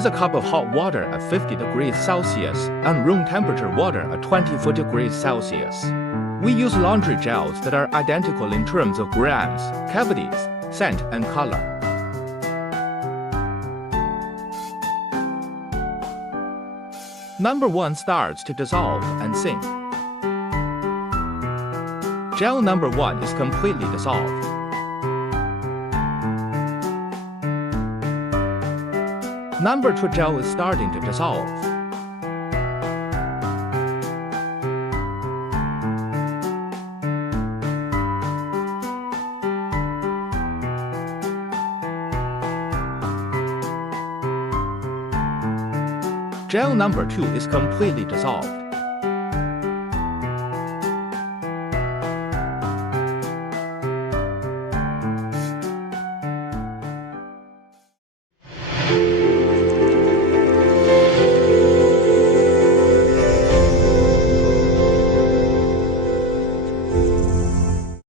is a cup of hot water at 50 degrees Celsius and room temperature water at 24 degrees Celsius. We use laundry gels that are identical in terms of grams, cavities, scent, and color. Number 1 starts to dissolve and sink. Gel number 1 is completely dissolved. Number 2 gel is starting to dissolve. Gel number 2 is completely dissolved.